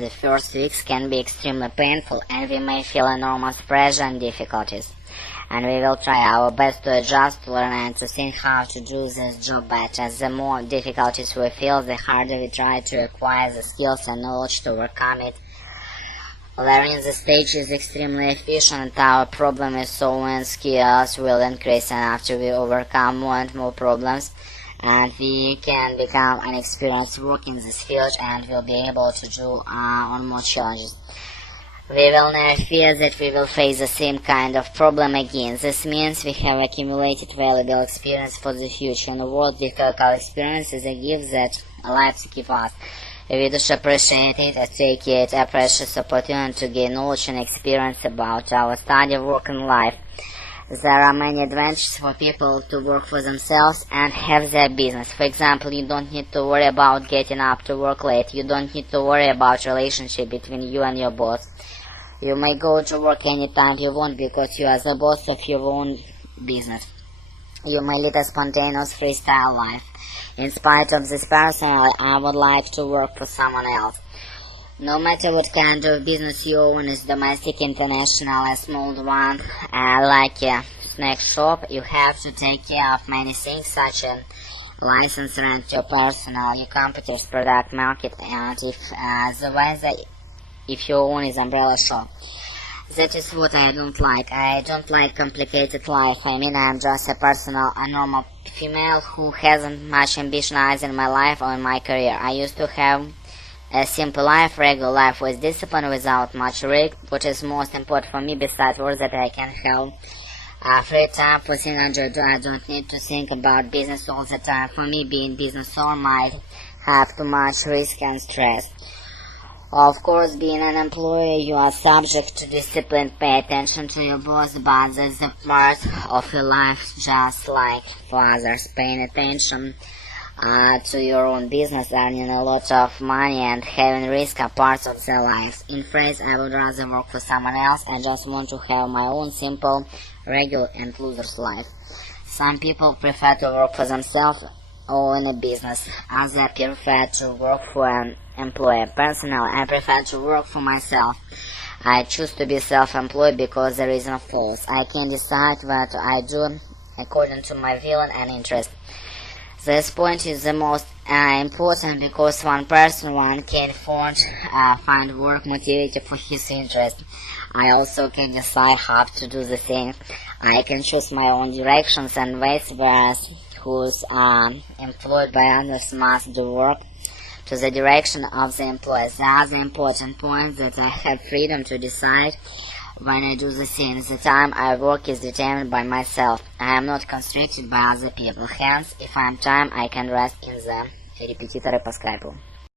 The first weeks can be extremely painful and we may feel enormous pressure and difficulties. And we will try our best to adjust, to learn and to think how to do this job better. The more difficulties we feel, the harder we try to acquire the skills and knowledge to overcome it. Learning the stage is extremely efficient. Our problem is solving skills will increase, and after we overcome more and more problems, and we can become an experienced work in this field and will be able to do on more challenges. We will never fear that we will face the same kind of problem again. This means we have accumulated valuable experience for the future. In a word, difficult experience is a gift that life gives us. We should appreciate it and take it a precious opportunity to gain knowledge and experience about our study, work and life. There are many advantages for people to work for themselves and have their business. For example, you don't need to worry about getting up to work late. You don't need to worry about relationship between you and your boss. You may go to work anytime you want because you are the boss of your own business. You may lead a spontaneous freestyle life. In spite of this, personally, I would like to work for someone else. No matter what kind of business you own, is domestic, international, a small one, like a snack shop, you have to take care of many things such as license, rent your personnel, your competitors, product, market, and if your own is umbrella shop. That is what I don't like. I don't like complicated life. I mean, I am just a normal female who hasn't much ambition either in my life or in my career. I used to have a simple life, regular life with discipline, without much risk. What is most important for me besides work that I can have free time for things I don't need to think about business all the time. For me, being business owner might have too much risk and stress. Of course, being an employee, you are subject to discipline, pay attention to your boss, but that's a part of your life, just like for others. Paying attention to your own business, earning a lot of money and having risk are parts of their lives. In phrase, I would rather work for someone else. I just want to have my own simple, regular and loser's life. Some people prefer to work for themselves or in a business. Others prefer to work for an employer. Personally, I prefer to work for myself. I choose to be self-employed because the reason follows. I can decide what I do according to my will and interest. This point is the most important because one can find work motivated for his interest. I also can decide how to do the thing. I can choose my own directions and ways, whereas who's employed by others must do work to the direction of the employer. The other important point that I have freedom to decide when I do the things. The time I work is determined by myself. I am not constricted by other people. Hence, if I have time, I can rest in the Репетиторы по Скайпу.